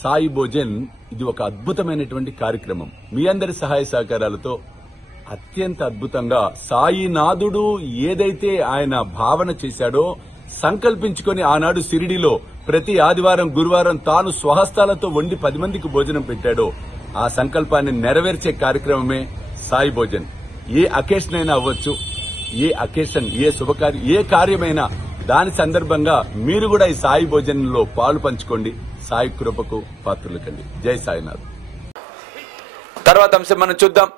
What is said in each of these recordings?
సాయి భోజన్ ఇది ఒక అద్భుతమైనటువంటి కార్యక్రమం. మీ అందరి సహాయ సహకారాలతో అత్యంత అద్భుతంగా సాయినాథుడు ఏదైతే ఆయన భావన చేశాడో సంకల్పించుకొని ఆనాడు షిరిడీలో ప్రతి ఆదివారం గురువారం తాను స్వహస్తాలతో వండి 10 మందికి భోజనం పెట్టాడో ఆ సంకల్పాన్ని నెరవేర్చే కార్యక్రమమే సాయి భోజన్. ఏ అకేషన్ అయినా అవ్వచ్చు, ఏ అకేషన్, ఏ శుభకార్యం, ఏ కార్యమైనా దాని సందర్భంగా మీరు కూడా ఈ సాయి భోజనంలో పాలు పంచుకోండి. సాయి కృపకు పాత్రలు కండి. జై సాయినాథ్. తర్వాత అంశం మనం చూద్దాం.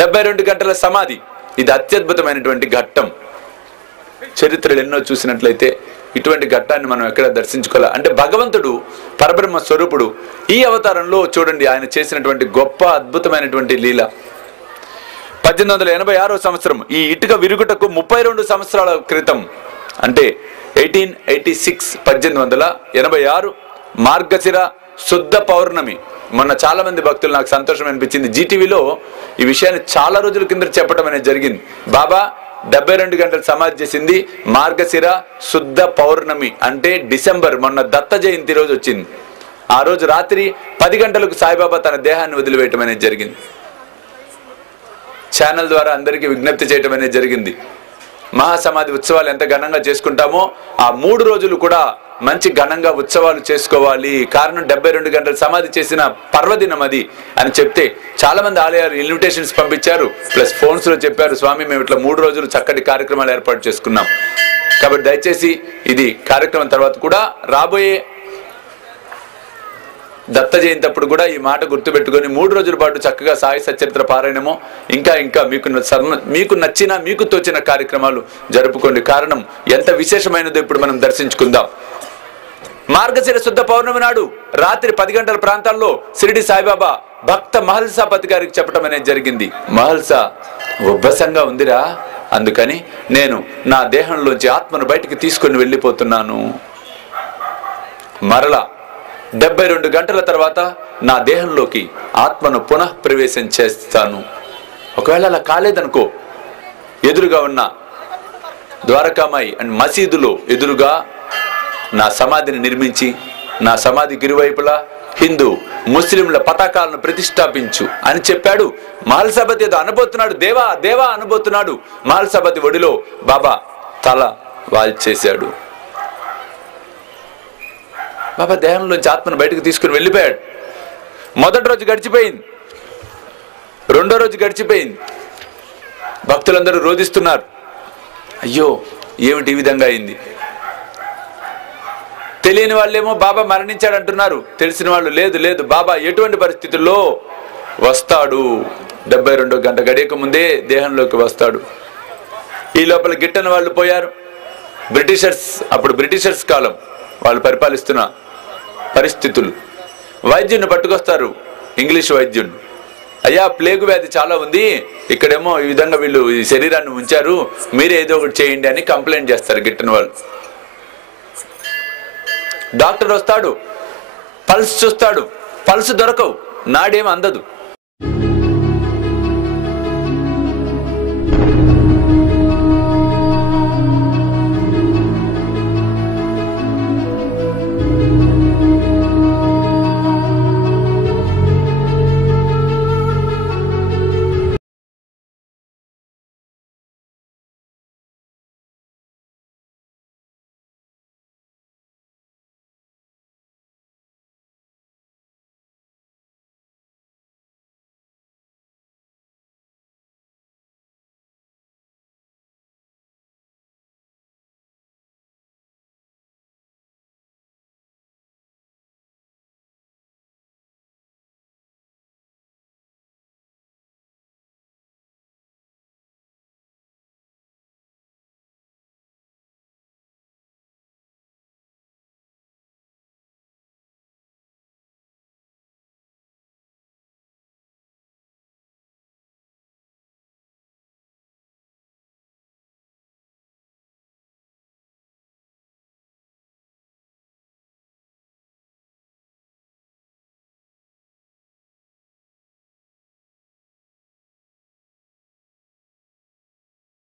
72 గంటల సమాధి. ఇది అత్యద్భుతమైనటువంటి ఘట్టం. చరిత్రలు ఎన్నో చూసినట్లయితే ఇటువంటి ఘట్టాన్ని మనం ఎక్కడ దర్శించుకోవాలి. అంటే భగవంతుడు పరబ్రహ్మ స్వరూపుడు. ఈ అవతారంలో చూడండి ఆయన చేసినటువంటి గొప్ప అద్భుతమైనటువంటి లీల. 1886 సంవత్సరం ఈ ఇటుక విరుగుటకు 32 సంవత్సరాల క్రితం, అంటే 1886 1886 మార్గశిర శుద్ధ పౌర్ణమి. మొన్న చాలా మంది భక్తులు నాకు సంతోషం అనిపించింది. జీటీవీలో ఈ విషయాన్ని చాలా రోజుల కింద చెప్పడం అనేది జరిగింది. బాబా 72 గంటలు సమాధి చేసింది మార్గశిర శుద్ధ పౌర్ణమి, అంటే డిసెంబర్, మొన్న దత్త జయంతి రోజు వచ్చింది. ఆ రోజు రాత్రి 10 గంటలకు సాయిబాబా తన దేహాన్ని వదిలివేయటం అనేది జరిగింది. ఛానల్ ద్వారా అందరికీ విజ్ఞప్తి చేయటం అనేది జరిగింది. మహాసమాధి ఉత్సవాలు ఎంత ఘనంగా చేసుకుంటామో ఆ 3 రోజులు కూడా మంచి ఘనంగా ఉత్సవాలు చేసుకోవాలి. కారణం 72 గంటలు సమాధి చేసిన పర్వదినం అది అని చెప్తే చాలా మంది ఆలయాలు ఇన్విటేషన్స్ పంపించారు, ప్లస్ ఫోన్స్ లో చెప్పారు, స్వామి మేము ఇట్లా 3 రోజులు చక్కటి కార్యక్రమాలు ఏర్పాటు చేసుకున్నాం. కాబట్టి దయచేసి ఇది కార్యక్రమం తర్వాత కూడా రాబోయే దత్త జయంతి అప్పుడు కూడా ఈ మాట గుర్తుపెట్టుకొని 3 రోజుల పాటు చక్కగా సాయి సచరిత్ర పారాయణమో ఇంకా మీకు నచ్చిన మీకు తోచిన కార్యక్రమాలు జరుపుకోండి. కారణం ఎంత విశేషమైనదో ఇప్పుడు మనం దర్శించుకుందాం. మార్గశిర శుద్ధ పౌర్ణమి నాడు రాత్రి 10 గంటల ప్రాంతాల్లో షిరిడి సాయిబాబా భక్త మహల్సాపతి గారికి చెప్పడం అనేది జరిగింది. మహల్సా ఉబ్బసంగా ఉందిరా, అందుకని నేను నా దేహంలోంచి ఆత్మను బయటికి తీసుకొని వెళ్ళిపోతున్నాను. మరలా 72 గంటల తర్వాత నా దేహంలోకి ఆత్మను పునః ప్రవేశం చేస్తాను. ఒకవేళ అలా కాలేదనుకో, ఎదురుగా ఉన్న ద్వారకామాయి అండ్ మసీదులో ఎదురుగా నా సమాధిని నిర్మించి నా సమాధికి ఇరువైపులా హిందూ ముస్లింల పతాకాలను ప్రతిష్టాపించు అని చెప్పాడు. మహల్సాపతి ఏదో అనబోతున్నాడు, దేవా దేవా అనబోతున్నాడు. మహల్సాపతి ఒడిలో బాబా తల వాల్చేశాడు. బాబా దేహంలోంచి ఆత్మను బయటకు తీసుకుని వెళ్ళిపోయాడు. మొదటి రోజు గడిచిపోయింది, రెండో రోజు గడిచిపోయింది. భక్తులందరూ రోధిస్తున్నారు, అయ్యో ఏమిటి ఈ విధంగా అయింది. తెలియని వాళ్ళేమో బాబా మరణించాడు అంటున్నారు, తెలిసిన వాళ్ళు లేదు లేదు బాబా ఎటువంటి పరిస్థితుల్లో వస్తాడు, 72 గంట గడియక ముందే దేహంలోకి వస్తాడు. ఈ లోపల గిట్టని వాళ్ళు పోయారు. అప్పుడు బ్రిటిషర్స్ కాలం, వాళ్ళు పరిపాలిస్తున్న పరిస్థితులు. వైద్యుని పట్టుకొస్తారు, ఇంగ్లీష్ వైద్యుని. అయ్యా ప్లేగు వ్యాధి చాలా ఉంది, ఇక్కడేమో ఈ విధంగా వీళ్ళు ఈ శరీరాన్ని ఉంచారు, మీరే ఏదో ఒకటి చేయండి అని కంప్లైంట్ చేస్తారు గిట్టని వాళ్ళు. డాక్టర్ వస్తాడు, పల్స్ చూస్తాడు, పల్స్ దొరకవు, నాడేం అందదు.